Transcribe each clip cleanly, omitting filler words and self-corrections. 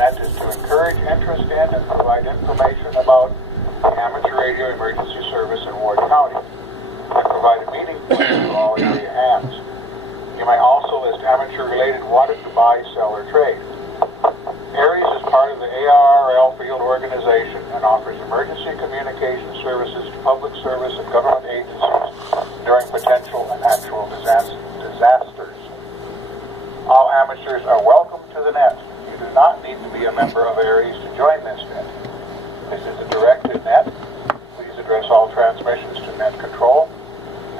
net is to encourage interest in and provide information about the amateur radio emergency service in Ward County and provide a meeting place for all area hands. You may also list amateur-related wanted to buy, sell, or trade. ARES is part of the ARRL field organization and offers emergency communication services to public service and government agencies during potential and actual disasters. All amateurs are welcome to the net. You do not need to be a member of ARES to join this net. This is a directed net. Please address all transmissions to net control.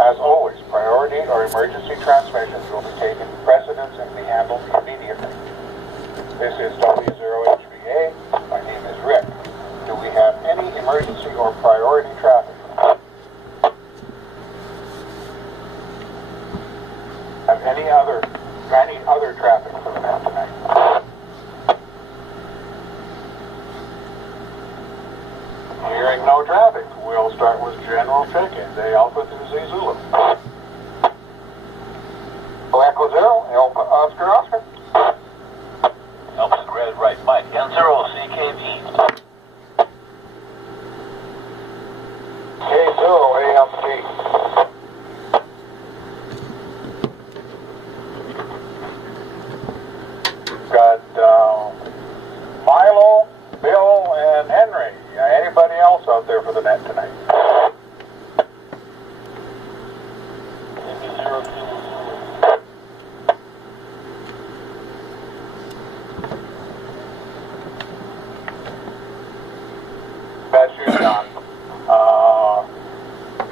As always, priority or emergency transmissions will be taken precedence and be handled immediately. This is W0HBA. My name is Rick. Do we have any emergency or priority traffic? Have any other traffic for the net tonight? Hearing no traffic, we'll start with general check-in. The Alpha through Z Zulu. Echo Zero, Alpha Oscar Oscar. Alpha Red Right Mike, N0 CKV. K0 AMG. Got Milo, Bill, and Henry. Anybody else out there for the net tonight? That's you, John.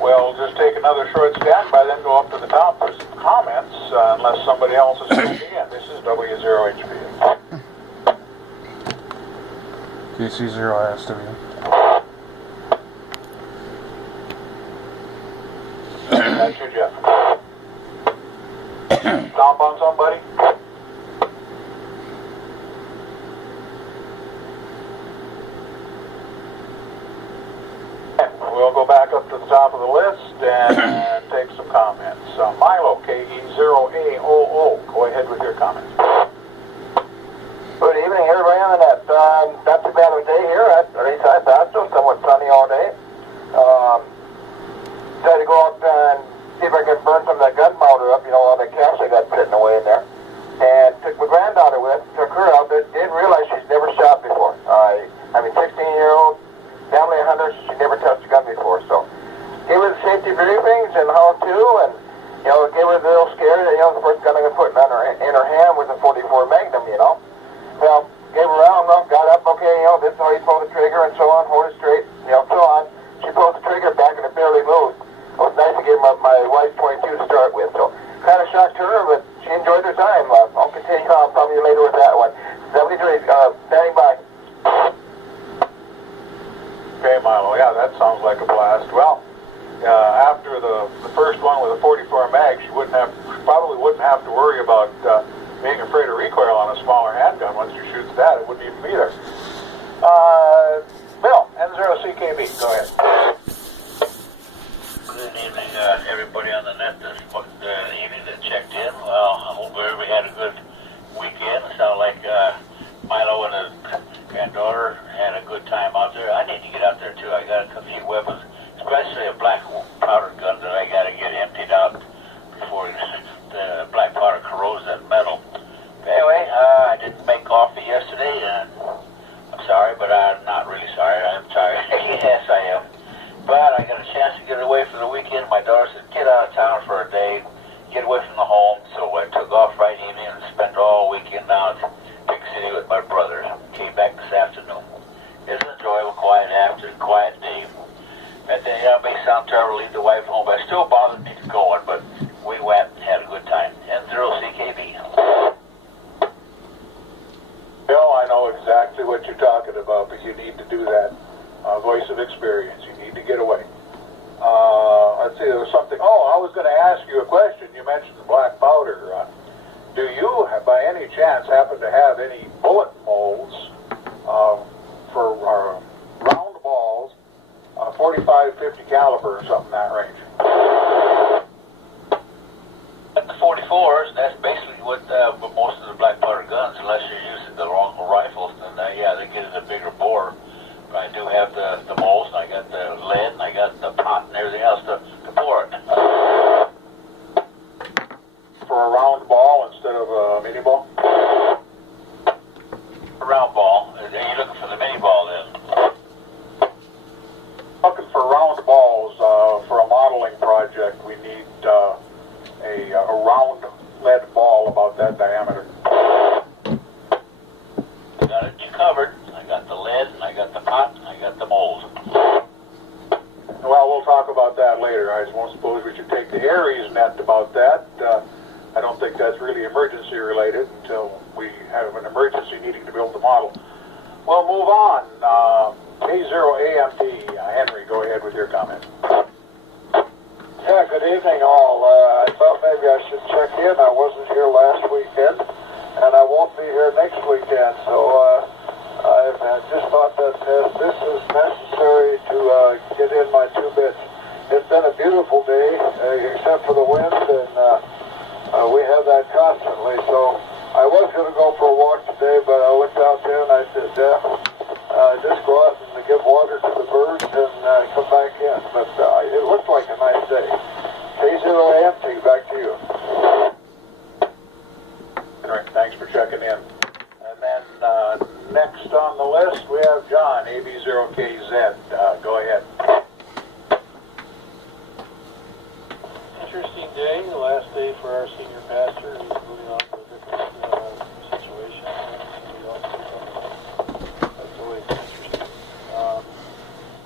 We'll just take another short standby, then go up to the top for some comments, unless somebody else is tuning in. This is W0HB. KC0SW. That's you, Jeff. Stomp on somebody? We'll go back up to the top of the list and take some comments. Milo, KE0AOO. Go ahead with your comments. Good evening, everybody on the net. Not too bad of a day here at Eastside Pasto, somewhat sunny all day. Decided to go out and see if I can burn some of that gunpowder up, all the cash I got sitting away in there. And took my granddaughter with, took her out there, didn't realize she's never shot before. I'm a 16-year-old family hunter, she never touched a gun before, so gave her the safety briefings and how to, and gave her a little scared that the first gun I could put in her hand was a 44 Magnum, Well, gave her around, got up, okay, this is how you pull the trigger and so on, hold it straight, so on. She pulled the trigger back and it barely moved. It was nice to give my wife's 22 to start with, so kind of shocked her, but she enjoyed her time. I'll continue, I'll tell you later with that one. 73, standing by. Okay, Milo, yeah, that sounds like a blast. Well, after the first one with a 44 mag, she probably wouldn't have to worry about being afraid of recoil on a smaller handgun. Once she shoots that, it wouldn't even be there. Bill, N0CKB, go ahead. Good evening, everybody on the net this evening that checked in. Well, I hope everybody had a good weekend. It sounded like Milo and his granddaughter had a good time out there. I need to get out there too. I got a few weapons, especially a black powder gun that I got to get emptied out before the black powder corrodes that metal. But anyway, I didn't make coffee yesterday, and I'm sorry, but I'm not really sorry. I'm tired. Yes, I am. But I got a chance to get away for the weekend. My daughter said, get out of town for a day, get away from the home. So I took off Friday evening and spent all weekend down at Big City with my brother. Came back this afternoon. It was an enjoyable, quiet day. That day, may sound terrible to leave the wife home, but it still bothered me to go on, but we went and had a good time. N0CKB. Bill, I know exactly what you're talking about, but you need to do that. Voice of experience. You need to get away. Let's see, there was something. Oh, I was going to ask you a question. You mentioned the black powder. Do you, by any chance, happen to have any bullet molds for round balls, 45, 50 caliber or something in that range? At the 44s, that's basically what most of the black powder guns, unless you're using the wrong rifles, then round ball. Are you looking for the mini ball then? Looking for round balls for a modeling project. We need a round lead ball about that diameter. Got it covered. I got the lead, and I got the pot, and I got the mold. Well, we'll talk about that later. I won't suppose we should take the Aries net about that. I don't think that's really emergency related until we have an emergency needing to build the model. We'll move on. K0AMT. Henry, go ahead with your comment. Yeah, good evening all. I thought maybe I should check in. I wasn't here last weekend, and I won't be here next weekend, so I just thought that this is necessary to get in my 2 bits. It's been a beautiful day, except for the wind, and we have that constantly, so I was going to go for a walk today, but I looked out there and I said, just go out and give water to the birds and come back in. But it looked like a nice day. K0AMT, back to you. All right, thanks for checking in. And then next on the list, we have John, AB0KZ. Go ahead. Interesting day, the last day for our senior pastor. He's moving on to a different situation. That's always interesting.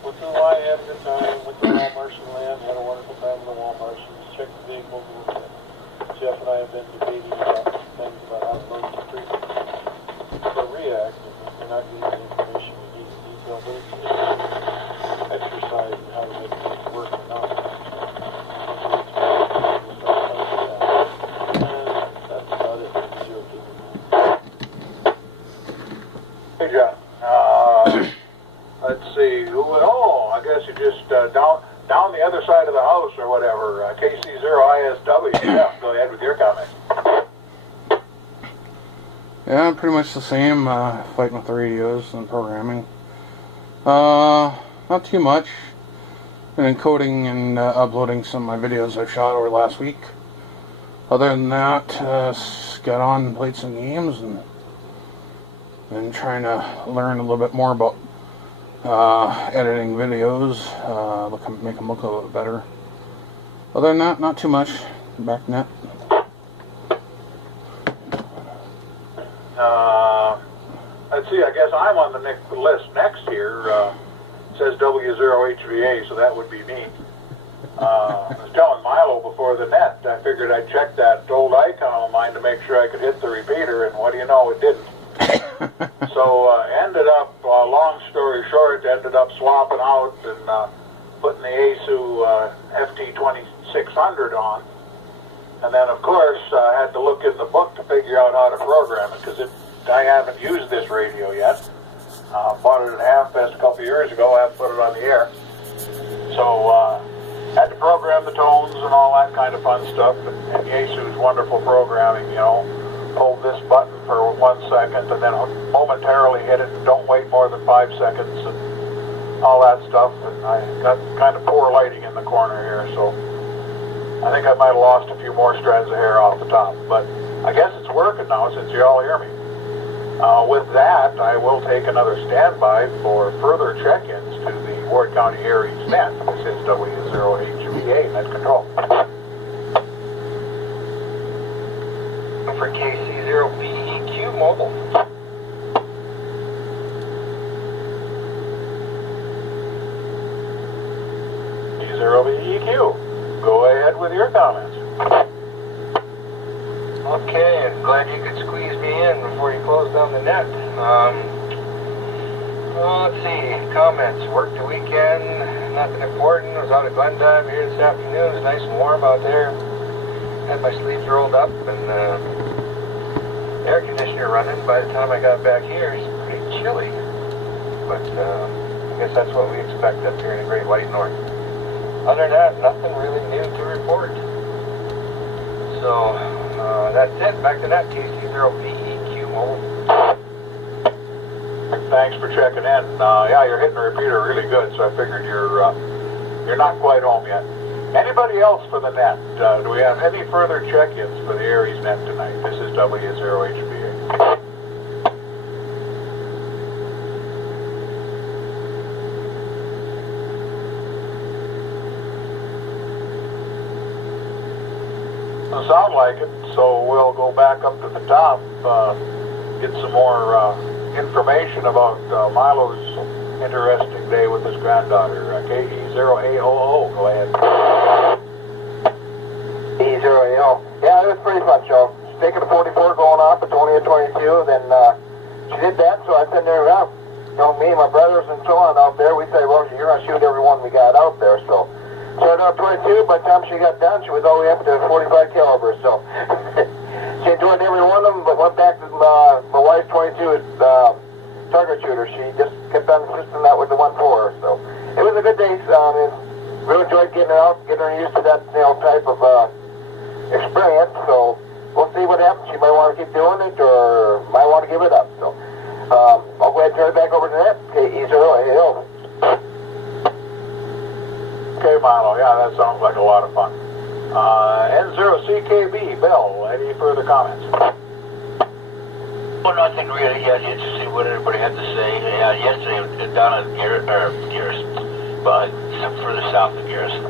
Went to the Y, had a good time. Went to Walmartian land, had a wonderful time in the Walmartians. Checked the vehicles a little bit. Jeff and I have been debating about things about how emergency treatment for react. We're not getting the information we need in detail, but it's an exercise in how to make things work or not. Hey, John. Let's see. I guess you just down the other side of the house or whatever. KC0ISW. Yeah, go ahead with your comment. Yeah, pretty much the same. Fighting with the radios and programming. Not too much. Been encoding and uploading some of my videos I've shot over last week. Other than that, got on and played some games and been trying to learn a little bit more about editing videos, make them look a little bit better. Other than that, not too much. Back net. Let's see, I guess I'm on the list next here. It says W0HVA, so that would be me. I was telling Milo before the net, I figured I'd check that old icon of mine to make sure I could hit the repeater, and what do you know, it didn't. So ended up, long story short, ended up swapping out and putting the ASU FT2600 on. And then, of course, I had to look in the book to figure out how to program it, because I haven't used this radio yet. Bought it at Half Fest a couple years ago. I haven't put it on the air. So had to program the tones and all that kind of fun stuff. And Yesu's wonderful programming, you know. Hold this button for 1 second and then momentarily hit it and don't wait more than 5 seconds and all that stuff. And I got kind of poor lighting in the corner here, so I think I might have lost a few more strands of hair off the top. But I guess it's working now since you all hear me. With that, I will take another standby for further check-ins to the Ward County Aries net. This is W0HVA net control. For KC0BEQ mobile. K0BEQ. Go ahead with your comments. Okay, I'm glad you could squeeze me in before you close down the net. Let's see, comments. Worked the weekend, nothing important. Was out at Glendime here this afternoon. It was nice and warm out there. Had my sleeves rolled up and air conditioner running. By the time I got back here, it's pretty chilly. But I guess that's what we expect up here in the Great White North. Other than that, nothing really new to report. So that's it. Back to that KC0BEQ mobile. Thanks for checking in. Yeah, you're hitting the repeater really good, so I figured you're not quite home yet. Anybody else for the net? Do we have any further check-ins for the Aries net tonight? This is W0HVA. doesn't sound like it, so we'll go back up to the top, get some more information about Milo's interesting day with his granddaughter. KE0AOO, go ahead. E0AO. Yeah, it was pretty fun, Joe. She's taking a 44 going off at 20 and 22, then she did that, so I said to her, well, you know, me and my brothers and so on out there, we say, well, you're going to shoot every one we got out there, so. Started out 22, by the time she got done, she was all the way up to 45 caliber, so. She enjoyed every one of them, but went back to my wife's 22 target shooter. She just kept on insisting that was the one for her, so. It was a good day, really enjoyed getting her out, getting her used to that, you know, type of experience, so we'll see what happens. She might want to keep doing it, or might want to give it up, so. I'll go ahead and turn it back over to that, KE0AO. Okay, Milo, yeah, that sounds like a lot of fun. N0CKB, Bill, any further comments? Well, nothing really yet. Yet to see what everybody had to say. Yesterday down at Garrison, but further south of Garrison,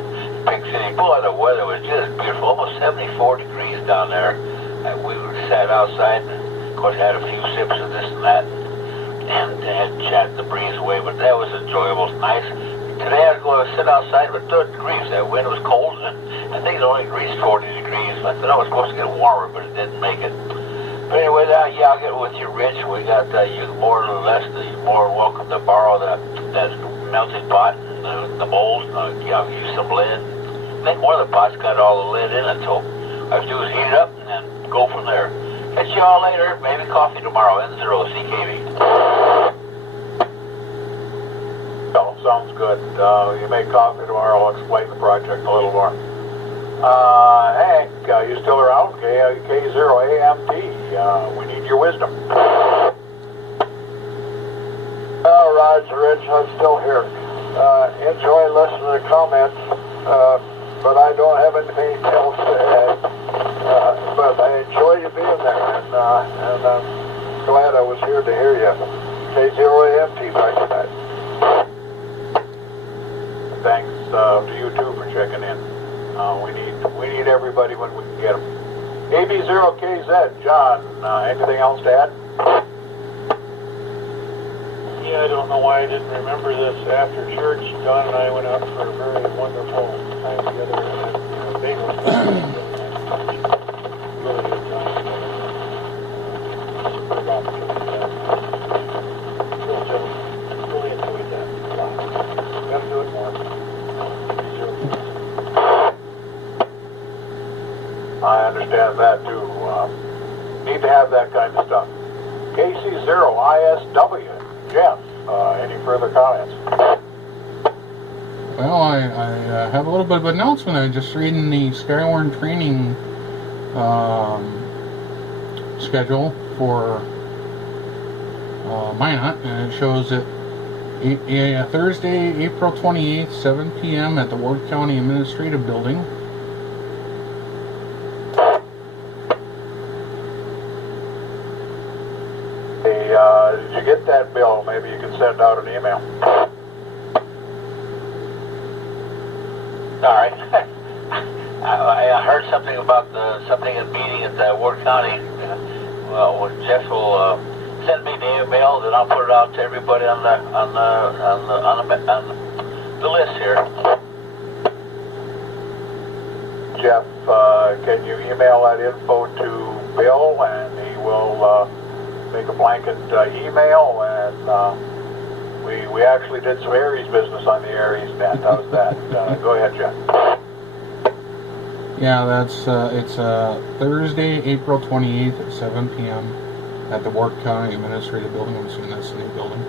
big city. Boy, the weather was just beautiful. Almost 74 degrees down there. And we sat outside and, of course, had a few sips of this and that, and had chatted the breeze away. But that was enjoyable. It was nice. Today I was going to sit outside with 30 degrees. That wind was cold, and I think it only reached 40 degrees. I thought I was supposed to get warmer, but it didn't make it. But anyway, yeah, I'll get with you, Rich. We got you more or less. You're more welcome to borrow that melting pot, the mold. I'll give you some lead. I think one of the pots got all the lead in it, so all I have to do is heat it up and then go from there. Catch you all later. Maybe coffee tomorrow. N0CKB. Sounds good. You make coffee tomorrow. I'll explain the project a little more. Hank, you still around? K0AMT. We need your wisdom. Oh, Roger, Rich, I'm still here. Enjoy listening to the comments, but I don't have anything else to add. But I enjoy you being there, and I'm glad I was here to hear you. K0AMT back tonight. Thanks to you too for checking in. We need everybody when we can get them. AB0KZ, John, anything else to add? Yeah, I don't know why I didn't remember this. After church, John and I went out for a very wonderful time together, and they were really good time together. Superb opportunity. Really enjoyed that a lot. Got to do it more. I understand that too. Need to have that kind of stuff. KC0ISW, Jeff, any further comments? Well, I have a little bit of an announcement. I was just reading the Skywarn training schedule for Minot, and it shows that Thursday, April 28th, 7 p.m. at the Ward County Administrative Building. Did you get that, Bill? Maybe you can send out an email. All right. I heard something about a meeting at the Ward County. Well, Jeff will send me the email, then I'll put it out to everybody on the list here. Jeff, can you email that info to Bill, and he will make a blanket email, and we actually did some Aries business on the Aries net. How's that? Go ahead, Jeff. Yeah, that's it's Thursday, April 28th at 7 p.m. at the Ward County Administrative Building. I'm assuming that's the new building.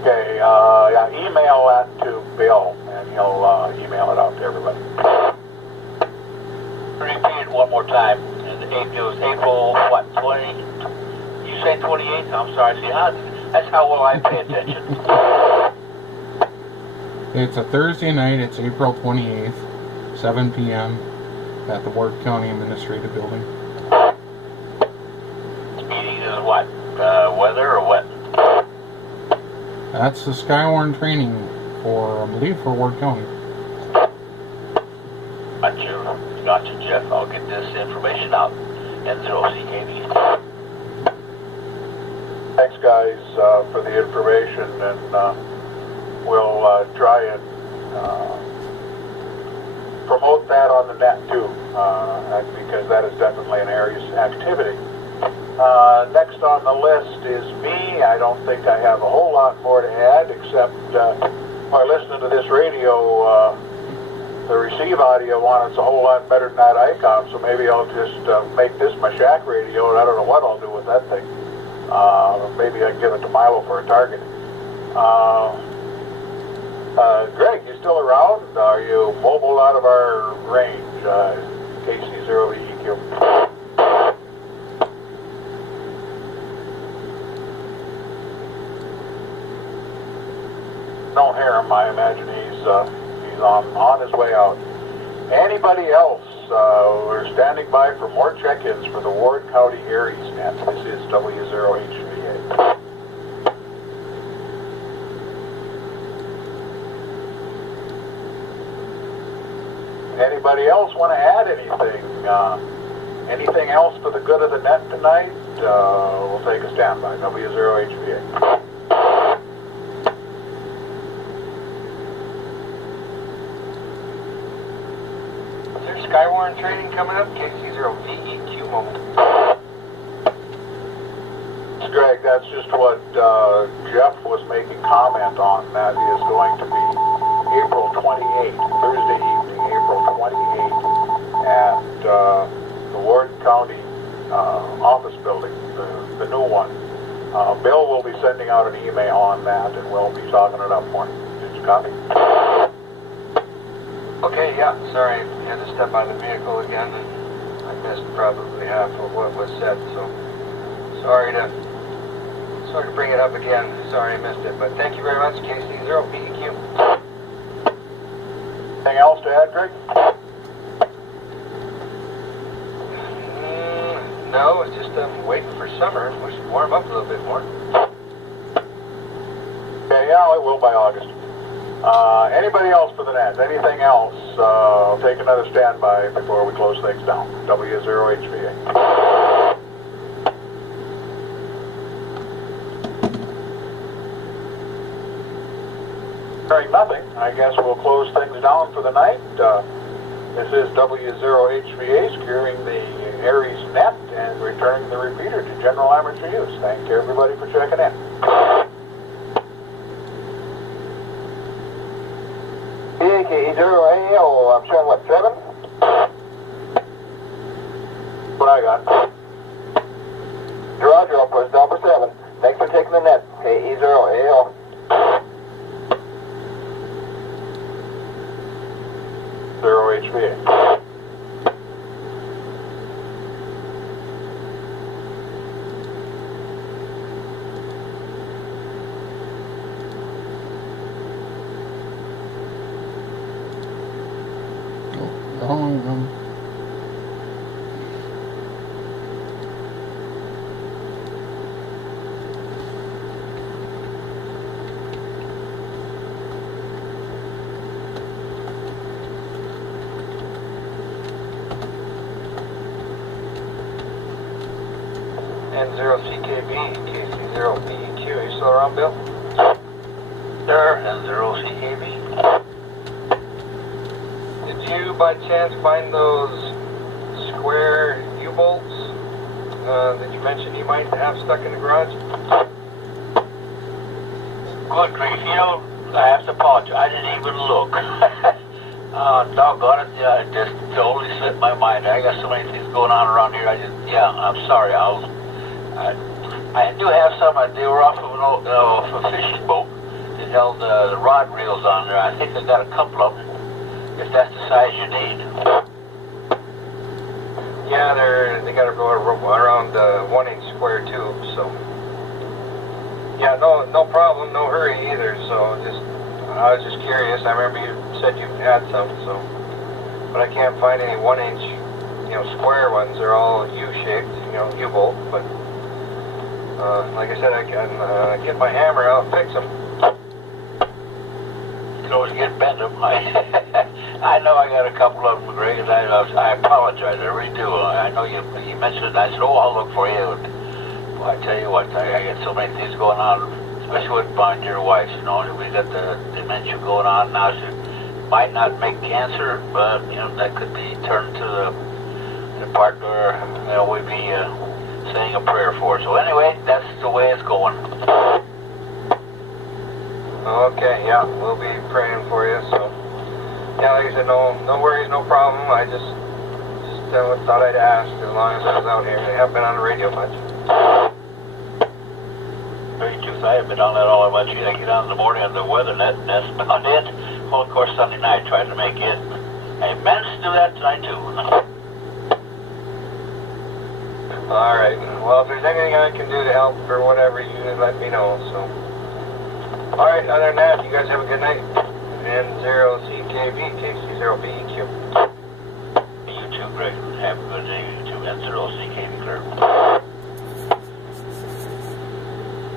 Okay, yeah, email that to Bill, and he'll email it out to everybody. Repeat it one more time. It was April, what, 20? You say 28th? I'm sorry. See, that's how well I pay attention. It's a Thursday night. It's April 28th, 7 p.m. at the Ward County Administrative Building. Meeting is what? Weather or what? That's the Skywarn training for, I believe, for Ward County. Gotcha, Jeff. I'll get this information out. N0CKB. Thanks, guys, for the information, and we'll try and promote that on the net too, because that is definitely an area's activity. Next on the list is me. I don't think I have a whole lot more to add, except by listening to this radio, the receive audio on it's a whole lot better than that icon, so maybe I'll just make this my shack radio, and I don't know what I'll do with that thing. Maybe I can give it to Milo for a target. Greg, you still around? Are you mobile out of our range? KC0EQ. Don't hear him. I imagine he's on his way out. Anybody else? We're standing by for more check-ins for the Ward County Aries net. This is W0HVA. Anybody else want to add anything? Anything else for the good of the net tonight? We'll take a standby. W0HVA. Skywarn training coming up, KC0VEQ mobile. Greg, that's just what Jeff was making comment on. That is going to be April 28th, Thursday evening, April 28th, at the Ward County office building, the new one. Bill will be sending out an email on that, and we'll be talking it up more. Did you copy? Okay, yeah, sorry, I had to step out of the vehicle again, and I missed probably half of what was said, so sorry to bring it up again. Sorry I missed it, but thank you very much, KC0BEQ. Anything else to add, Greg? No, it's just I'm waiting for summer. We should warm up a little bit more. Okay, yeah, it will by August. Anybody else for the net? Anything else? I'll take another standby before we close things down. W0HVA. Hearing nothing, I guess we'll close things down for the night. This is W0HVA securing the Aries net and returning the repeater to general amateur use. Thank you everybody for checking in. KE0AL, I'm showing what, 7? What I got? Roger, I'll push down for 7. Thanks for taking the net, KE0AL. Zero HVA. N0CKB, KC0BEQ. Are you still around, Bill? Sir, N0CKB. Did you, by chance, find those square U-bolts that you mentioned you might have stuck in the garage? Good grief, you know, I have to apologize. I didn't even look. Doggone it, yeah, it just totally slipped my mind. I got so many things going on around here. I'm sorry. I do have some. They were off of a fishing boat. It held the rod reels on there. I think I got a couple of them, if that's the size you need. Yeah, they got to go around 1-inch square tube, so. Yeah, no problem, no hurry either, so I was just curious. I remember you said you had some, so. But I can't find any 1-inch, square ones. They're all U-shaped, U-bolt, but like I said, I can get my hammer out and fix them. can always get bent up. I know I got a couple of them, Greg, and I apologize. I really do. I know you mentioned it, and I said, oh, I'll look for you. And, well, I tell you what, I got so many things going on, especially with my dear wife. You know, we got the dementia going on now. She might not make cancer, but you know that could be turned to the part where we'd be saying a prayer for. So anyway, that's the way it's going. Okay, yeah, we'll be praying for you. So, yeah, like I said, no worries, no problem. I just thought I'd ask as long as I was out here. I haven't been on the radio much. Very too fast. I've been on that all about you. I get on in the morning on the weather net, and that's about it. Well, of course, Sunday night, tried to make it. I managed to do that tonight, too. All right. Well, if there's anything I can do to help or whatever, you let me know. So, all right. Other than that, you guys have a good night. N0CKB, KC0BEQ. You too, Greg. Have a good day. You too. N0CKB, clear.